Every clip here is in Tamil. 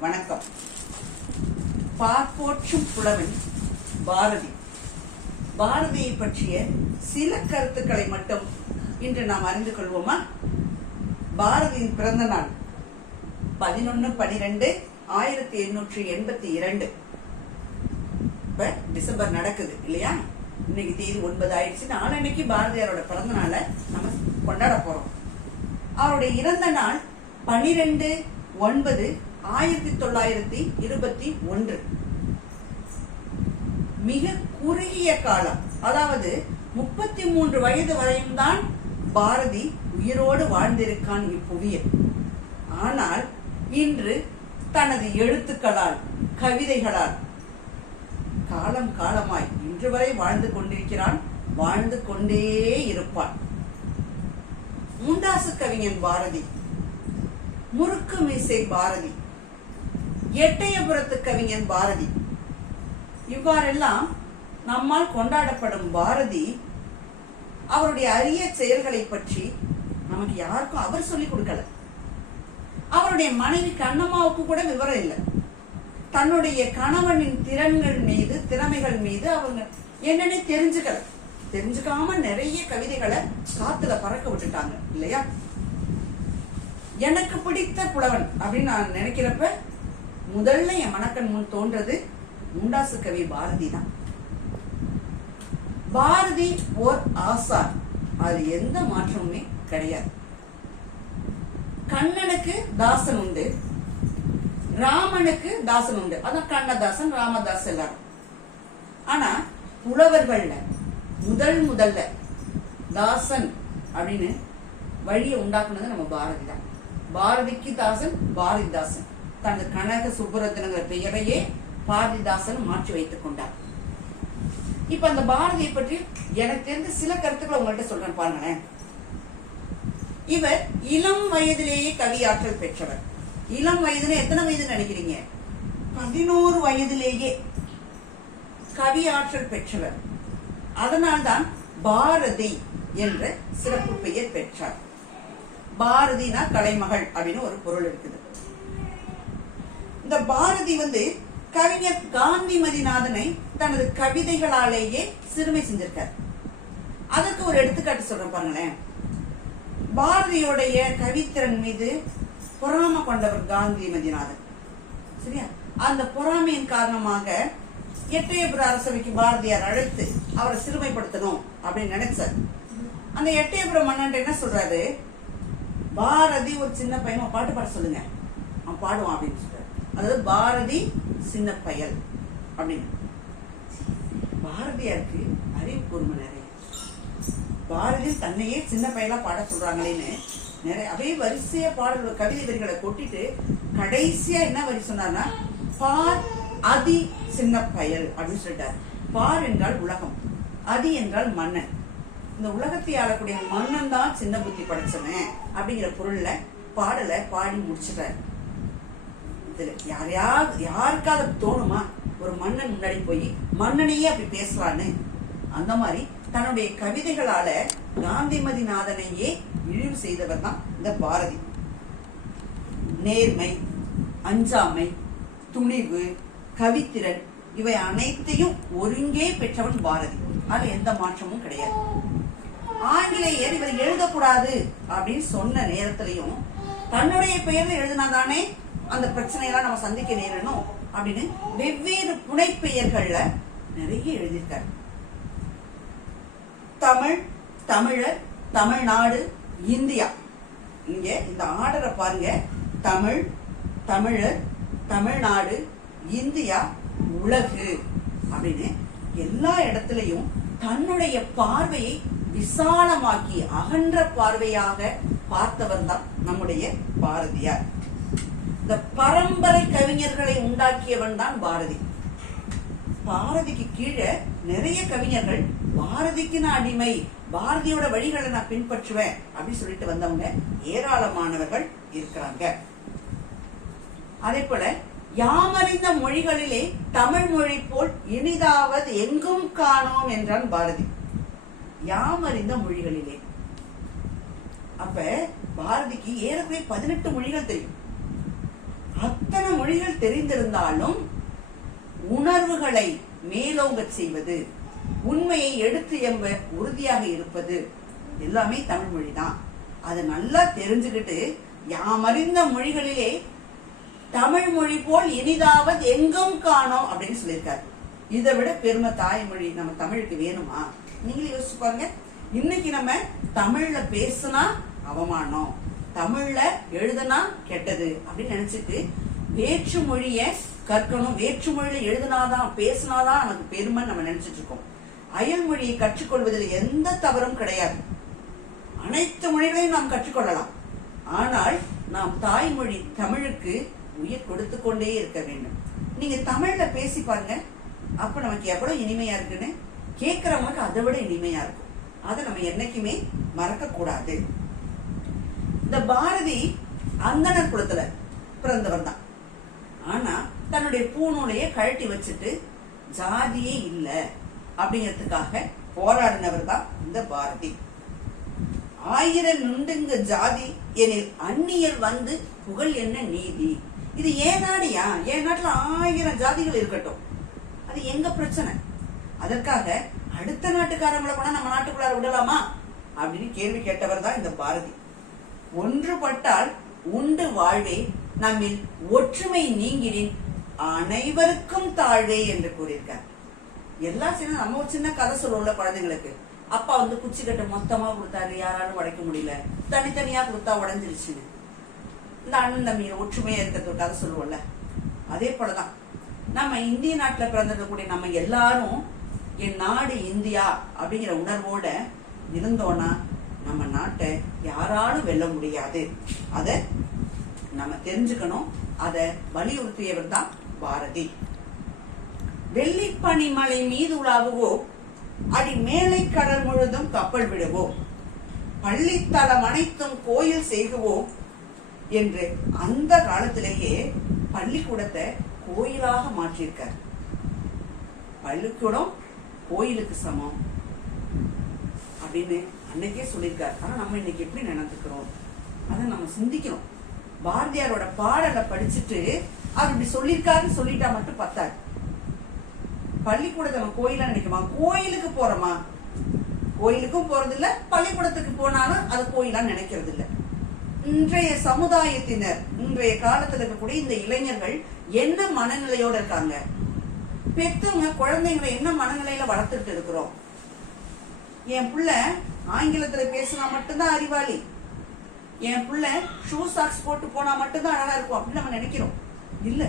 வணக்கம். பார்ப்போற்றும் புலவன் பாரதி. பாரதியை பற்றிய சில கருத்துக்களை மட்டும் இன்று நாம் அறிந்து கொள்வோமா? பாரதியின் பிறந்த நாள் 11/12/1882. இப்ப டிசம்பர் நடக்குது இல்லையா? இன்னைக்கு தேதி 9 ஆயிடுச்சு. நாளைக்கு பாரதியாரோட பிறந்த நாளை நம்ம கொண்டாட போறோம். அவருடைய இறந்த நாள் 12/9/1921. மிக குறுகிய காலம், அதாவது 33 வயது வரையும் தான் பாரதி உயிரோடு வாழ்ந்திருக்கான் இப்புவியில். ஆனால் இன்று தனது எழுத்துக்களால், கவிதைகளால் காலம் காலமாய் இன்று வரை வாழ்ந்து கொண்டிருக்கிறான், வாழ்ந்து கொண்டே இருப்பான். முண்டாசு கவிஞன் பாரதி, முறுக்கு மீசை பாரதி, எட்டயபுரத்து கவிஞன் பாரதி, இவ்வாறெல்லாம் நம்மால் கொண்டாடப்படும் பாரதி அவருடைய அரிய செயல்களை பற்றி நமக்கு யாருக்கும் அவர் சொல்லிக் கொடுக்கல. அவருடைய மனைவி கண்ணம்மாவுக்கு கூட விவரம் இல்லை. தன்னுடைய கணவனின் திறமைகள் மீது அவங்க என்னன்னு தெரிஞ்சுக்காம நிறைய கவிதைகளை காத்துல பறக்க விட்டுட்டாங்க இல்லையா? எனக்கு பிடித்த புலவன் அப்படின்னு நான் நினைக்கிறப்ப முதல்ல என் மனக்கண் முன் தோன்றது முண்டாசு கவி பாரதி தான். பாரதி ஓர் ஆசான், அது எந்த மாற்றமுமே கிடையாது. கண்ணனுக்கு தாசன் உண்டு, ராமனுக்கு தாசன் உண்டு. அதான் கண்ணதாசன், ராமதாஸ் எல்லாரும். ஆனா புலவர்கள்ல முதல்ல தாசன் அப்படின்னு வழியை உண்டாக்குனது நம்ம பாரதி தான். பாரதிக்கு தாசன் பாரதிதாசன். தனது கனக சுப்புரத்தினங்கிற பெயரையே பாரதிதாசன் மாற்றி வைத்துக் கொண்டார். இப்ப அந்த பாரதியை பற்றி எனக்கு தெரிந்த சில கருத்துக்களை உங்கள்கிட்ட சொல்றேன் பாருங்களேன். இவர் இளம் வயதிலேயே கவியாற்றல் பெற்றவர். இளம் வயதுல எத்தனை வயது நினைக்கிறீங்க? 11 வயதிலேயே கவி ஆற்றல் பெற்றவர். அதனால்தான் பாரதி என்ற சிறப்பு பெயர் பெற்றார். பாரதினா கலைமகள் அப்படின்னு ஒரு பொருள் இருக்குது. இந்த பாரதி கவிஞர் காந்திமதிநாதனை தனது கவிதைகளாலேயே சிறுமை செஞ்சிருக்கார். அதற்கு ஒரு எடுத்துக்காட்டு சொல்றேன் பாருங்களேன். பாரதியோடைய கவித்திறன் மீது பொறாமை கொண்டவர் காந்திமதிநாதன். சரியா? அந்த பொறாமையின் காரணமாக எட்டயபுர அரசவைக்கு பாரதியார் அழைத்து அவரை சிறுமைப்படுத்தணும் அப்படின்னு நினைச்சார். அந்த எட்டயபுர மன்னன் என்ன சொல்றாரு? பாரதி ஒரு சின்ன பையன், பாட்டு பாட சொல்லுங்க, அவன் பாடுவான் அப்படின்னு சொல்றாரு. அதாவது பாரதி சின்ன பயல் அப்படின்னு. பாரதியாருக்கு அறிவு கூர்மை நிறைய. பாரதி தன்னையே சின்ன பயலா பாட சொல்றாங்களேன்னு நிறைய அதே வரிசையா பாடல் கவிதை வரிகளை கொட்டிட்டு கடைசியா என்ன வரி சொன்னார்னா, பார் அதி சின்ன பயல் அப்படின்னு சொல்லிட்டார். பார் என்றால் உலகம், அதி என்றால் மன்னன். இந்த உலகத்தை ஆளக்கூடிய மன்னன் தான் சின்ன புத்தி படைச்சவன் அப்படிங்கிற பொருள்ல பாடலை பாடி முடிச்சுட்டார். இதுல யாருக்காவது தோணுமா ஒரு மன்னன் முன்னாடி போய் மன்னனையே அப்படி பேசலான்னு? அந்த மாதிரி தன்னுடைய கவிதைகளால காந்திமதிநாதனையே இழிவு செய்தவர் தான் இந்த பாரதி. நேர்மை, அஞ்சாமை, துணிவு, கவித்திறன் இவை அனைத்தையும் ஒருங்கே பெற்றவன் பாரதி. அதுல எந்த மாற்றமும் கிடையாது. ஆங்கிலேயர் இவர் எழுதக்கூடாது அப்படின்னு சொன்ன நேரத்திலையும் தன்னுடைய பெயர்ல எழுதினாதானே அந்த பிரச்சனையெல்லாம் நம்ம சந்திக்க நேரணும் அப்படின்னு வெவ்வேறு புனைப்பெயர்கள்ல நிறைய எழுதியிருக்காரு. தமிழ், தமிழர், தமிழ்நாடு, இந்தியா. இங்க இந்த ஆர்டரை பாருங்க. தமிழ், தமிழர், தமிழ்நாடு, இந்தியா, உலகு அப்படின்னு எல்லா இடத்திலையும் தன்னுடைய பார்வையை விசாலமாக்கி அகன்ற பார்வையாக பார்த்தவர் தான் நம்முடைய பாரதியார். இந்த பரம்பரை கவிஞர்களை உண்டாக்கியவன் தான் பாரதி. பாரதிக்கு கீழே நிறைய கவிஞர்கள் பாரதிக்கு நான் அடிமை, பாரதியோட வழிகளை நான் பின்பற்றுவேன் அப்படின்னு சொல்லிட்டு வந்தவங்க ஏராளமானவர்கள் இருக்கிறாங்க. அதே போல யாமறிந்த மொழிகளிலே தமிழ் மொழி போல் இனிதாவது எங்கும் காணோம் என்றான் பாரதி. யாமறிந்த மொழிகளிலே. அப்ப பாரதிக்கு ஏறக்குறைய 18 மொழிகள் தெரியும். அத்தனை மொழிகள் தெரிந்திருந்தாலும் உணர்வுகளை மேலோங்க செய்வது, உண்மையை எடுத்து எம்ப உறுதியாக இருப்பது எல்லாமே தமிழ் மொழி தான். அதை நல்லா தெரிஞ்சுக்கிட்டு யாமறிந்த மொழிகளிலே தமிழ் மொழி போல் இனிதாவது எங்கும் காணோம் அப்படின்னு சொல்லியிருக்காரு. இதை விட பெருமை தாய்மொழி நம்ம தமிழுக்கு வேணுமா? நீங்களே யோசிச்சு பாருங்க. இன்னைக்கு நம்ம தமிழ்ல பேசுனா அவமானம், தமிழ்ல எழுதுனா கெட்டது அப்படின்னு நினைச்சிட்டு வேற்று மொழிய கற்கணும், வேற்று மொழியில எழுதுனாதான் பேசினாதான் நமக்கு பெருமைன்னு நம்ம நினைச்சிட்டு இருக்கோம். அயல் மொழியை கற்றுக்கொள்வதில் எந்த தவறும் கிடையாது. அனைத்து மொழிகளையும் நாம் கற்றுக்கொள்ளலாம். ஆனால் நாம் தாய்மொழி தமிழுக்கு உயிர் கொடுத்து கொண்டே இருக்க வேண்டும். நீங்க தமிழ்ல பேசி பாருங்க, அப்ப நமக்கு எவ்வளவு இனிமையா இருக்குன்னு கேட்கிறவங்களுக்கு அதை விட இனிமையா இருக்கும். அதை நம்ம என்னைக்குமே மறக்க கூடாது. இந்த பாரதி அந்தணர் குலத்துல பிறந்தவர் தான். ஆனா தன்னுடைய பூநூலைய கழட்டி வச்சுட்டு ஜாதியே இல்ல அப்படிங்கிறதுக்காக போராடினவர் தான் இந்த பாரதி. 1000 நுண்டுங்க ஜாதி எனில் அந்நியர் வந்து புகழ் என்ன நீதி. இது ஏன் நாடியா? என் நாட்டுல 1000 ஜாதிகள் இருக்கட்டும், அது எங்க பிரச்சனை? அதற்காக அடுத்த நாட்டுக்காரங்களை கூட நம்ம நாட்டுக்குள்ளார விடலாமா அப்படின்னு கேள்வி கேட்டவர் தான் இந்த பாரதி. ஒன்றுபட்டால் உண்டு வாழ்வே, நம்மில் ஒற்றுமை நீங்கிடின் அனைவருக்கும் தாழ்வே என்று கூறியிருக்கார். எல்லாம் சின்ன நம்ம ஒரு சின்ன கதை சொல்லுவோம்ல குழந்தைங்களுக்கு. அப்பா வந்து குச்சி கட்ட மொத்தமா கொடுத்தாரு, யாராலும் உடைக்க முடியல, தனித்தனியா கொடுத்தா உடஞ்சிருச்சுன்னு. இந்த அண்ணன் தம்பியில ஒற்றுமையா இருக்கிறது ஒரு கதை சொல்லுவோம்ல. அதே போலதான் நம்ம இந்திய நாட்டுல பிறந்திருக்கக்கூடிய நம்ம எல்லாரும் என் நாடு இந்தியா அப்படிங்கிற உணர்வோட இருந்தோம்னா நம்ம நாட்டை யாராலும் வெல்ல முடியாது. அத நம்ம தெரிஞ்சுக்கணும். அதை வலியுறுத்தியவர் தான் பாரதி. வெள்ளிப்பனிமலை மீது உலாவுவோ, அடி மேலை கடல் முழுதும் கப்பல் விடுவோம், பள்ளித்தலம் அனைத்தும் கோயில் செய்குவோம் என்று அந்த காலத்திலேயே பள்ளிக்கூடத்தை கோயிலாக மாற்றியிருக்கார். பள்ளிக்கூடம் கோயிலுக்கு சமம் அப்படின்னு அன்னைக்கே சொல்லியிருக்காரு. ஆனா நம்ம இன்னைக்கு எப்படி நடந்துக்கிறோம் அதை நம்ம சிந்திக்கணும். பாரதியாரோட பாடலை படிச்சுட்டு அது இப்படி சொல்லியிருக்காருன்னு சொல்லிட்டா மட்டும் பத்தாது. பள்ளிக்கூடத்தை நம்ம கோயிலா நினைக்குமா? கோயிலுக்கு போறோமா? கோயிலுக்கும் போறது இல்ல, பள்ளிக்கூடத்துக்கு போனாலும் அது கோயிலா நினைக்கிறது இல்ல. இன்றைய சமுதாயத்தினர், இன்றைய காலத்துல இருக்கக்கூடிய இந்த இளைஞர்கள் என்ன மனநிலையோட இருக்காங்க? பெத்தவங்க குழந்தைங்களை என்ன மனநிலையில வளர்த்துட்டு இருக்கிறோம்? என் புள்ள ஆங்கிலத்துல பேசினா மட்டும்தான் அறிவாளி, என் புள்ள ஷூ சாக்ஸ் போட்டு போனா மட்டும்தான் அழகா இருக்கும் அப்படின்னு நம்ம நினைக்கிறோம். இல்ல,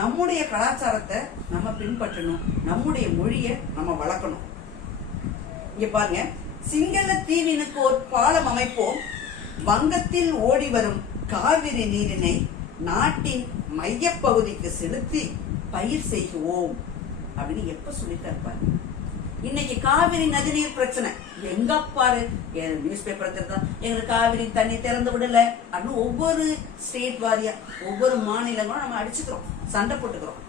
நம்முடைய கலாச்சாரத்தை நம்ம பின்பற்றணும், நம்முடைய மொழியை நம்ம வளர்க்கணும். இங்க பாருங்க, சிங்கள தீவினுக்கு ஒரு பாலம் அமைப்போம், வங்கத்தில் ஓடி வரும் காவிரி நீரினை நாட்டின் மையப்பகுதிக்கு செலுத்தி பயிர் செய்வோம் அப்படின்னு எப்ப சொல்லிட்டு இருப்பாரு. இன்னைக்கு காவிரி நதிநீர் பிரச்சனை எங்க பாரு, நியூஸ் பேப்பர் எங்களுக்கு காவிரி தண்ணி திறந்து விடல அப்படின்னு ஒவ்வொரு ஸ்டேட் வாரியா ஒவ்வொரு மாநிலங்களும் நம்ம அடிச்சுக்கிறோம், சண்டை போட்டுக்கிறோம்.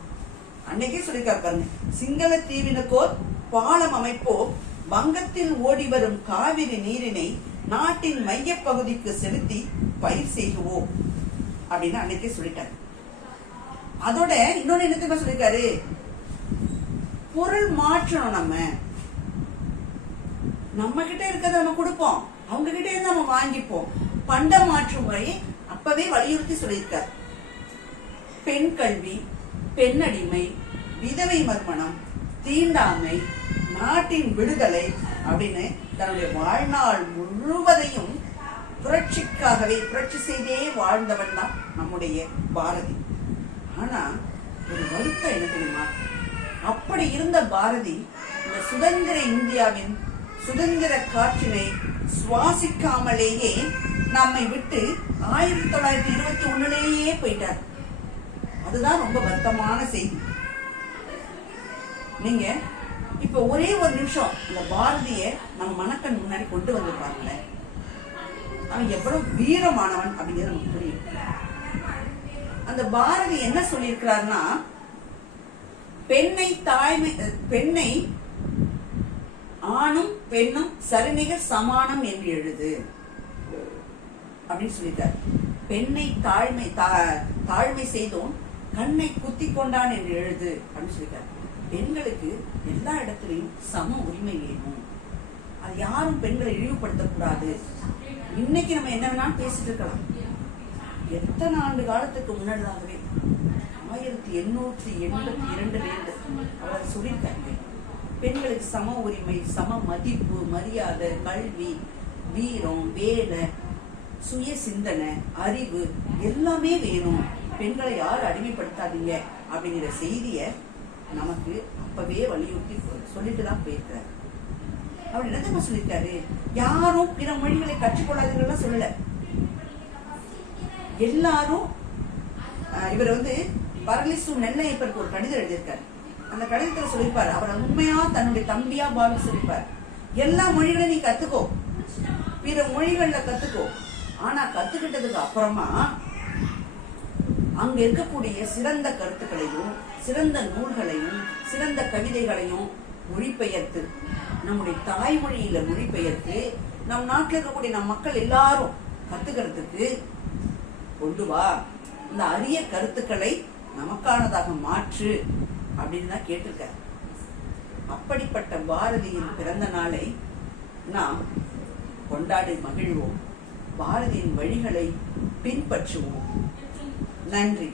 அன்னைக்கே சொல்லிருக்காரு பாருங்க, சிங்கள தீவினுக்கோர் பாலம் அமைப்போம், வங்கத்தில் ஓடி வரும் காவிரி நீரினை நாட்டின் மைய பகுதிக்கு செலுத்தி பயிர் செய்வோம் அப்படின்னு அன்னைக்கே சொல்லிட்டாரு. அதோட இன்னொன்னு என்ன சொல்லிருக்காரு, பொருள் மாற்றணும். நம்ம கிட்ட இருக்கிறத நம்ம கொடுப்போம், அவங்க கிட்ட இருந்து நம்ம வாங்கிப்போம். பண்ட மாற்று முறையை அப்பவே வலியுறுத்தி சொல்லியிருக்கார். பெண் கல்வி, பெண்ணடிமை, விதவை மறுமணம், தீண்டாமை, நாட்டின் விடுதலை அப்படின்னு தன்னுடைய வாழ்நாள் முழுவதையும் புரட்சிக்காகவே புரட்சி செய்தே வாழ்ந்தவன் தான் நம்முடைய பாரதி. ஆனா ஒரு வருத்தம் என்ன தெரியுமா? அப்படி இருந்த பாரதி இந்த சுதந்திர இந்தியாவின் சுதந்திர காற்றினை சுவாசிக்காமலேயே நம்மை விட்டு 1921 போயிட்டார். அதுதான் ரொம்ப வருத்தமான செய்தி. நீங்க இப்ப ஒரே ஒரு நிமிஷம் இந்த பாரதிய நம்ம மனக்கண் முன்னாடி கொண்டு வந்து பாருங்களேன், அவன் எவ்வளவு வீரமானவன் அப்படிங்கிறது நமக்கு புரியும். அந்த பாரதி என்ன சொல்லியிருக்கிறார்னா, பெண்ணை ஆணும் பெண்ணும் சரிநிகர் சமானம் என்று எழுது அப்படின்னு சொல்லிட்டார். பெண்ணை தாழ்மை செய்தோன் கண்ணை குத்தி கொண்டான் என்று எழுது அப்படின்னு சொல்லியிருக்காரு. பெண்களுக்கு எல்லா இடத்துலையும் சம உரிமை வேணும். அது யாரும் பெண்களை இழிவுபடுத்தக்கூடாது. இன்னைக்கு நம்ம என்ன வேணாலும் பேசிட்டு இருக்கலாம். எத்தனை ஆண்டு காலத்துக்கு முன்னாடிதாகவே 1882 அவர் சொல்லியிருக்காங்க, பெண்களுக்கு சம உரிமை, சம மதிப்பு, மரியாதை, கல்வி, வீரம், வேலை, சுய சிந்தனை, அறிவு எல்லாமே வேணும். பெண்களை யாரும் அடிமைப்படுத்தாதீங்க அப்படிங்கிற செய்திய நமக்கு அப்பவே வலியுறுத்தி சொல்லிட்டு தான் போயிருக்காரு. அவர் என்னதமா சொல்லியிருக்காரு, யாரும் பிற மொழிகளை கற்றுக்கொள்ளாதீர்கள் சொல்லல. எல்லாரும் இவர் பரலிசு நெல்லையப்பருக்கு ஒரு கடிதம் எழுதியிருக்காரு. அந்த கடிதத்துல சொல்லியிருப்பாரு, அவர் உண்மையா தன்னுடைய தம்பியா பாவிச்சு சொல்லியிருப்பாரு, எல்லா மொழிகளையும் நீ கத்துக்கோ, பிற மொழிகள்ல கத்துக்கோ. ஆனா கத்துக்கிட்டதுக்கு அப்புறமா அங்க இருக்கக்கூடிய சிறந்த கருத்துக்களையும் சிறந்த நூல்களையும் சிறந்த கவிதைகளையும் மொழிபெயர்த்து நம்முடைய தாய்மொழியில மொழிபெயர்த்து நம் நாட்டில் இருக்கக்கூடிய நம் மக்கள் எல்லாரும் கத்துக்கிறதுக்கு கொண்டு வா. இந்த அரிய கருத்துக்களை நமக்கானதாக மாற்று அப்படின்னு தான் கேட்டிருக்காரு. அப்படிப்பட்ட பாரதியின் பிறந்த நாளை நாம் கொண்டாடி மகிழ்வோம். பாரதியின் வழிகளை பின்பற்றுவோம். நன்றி.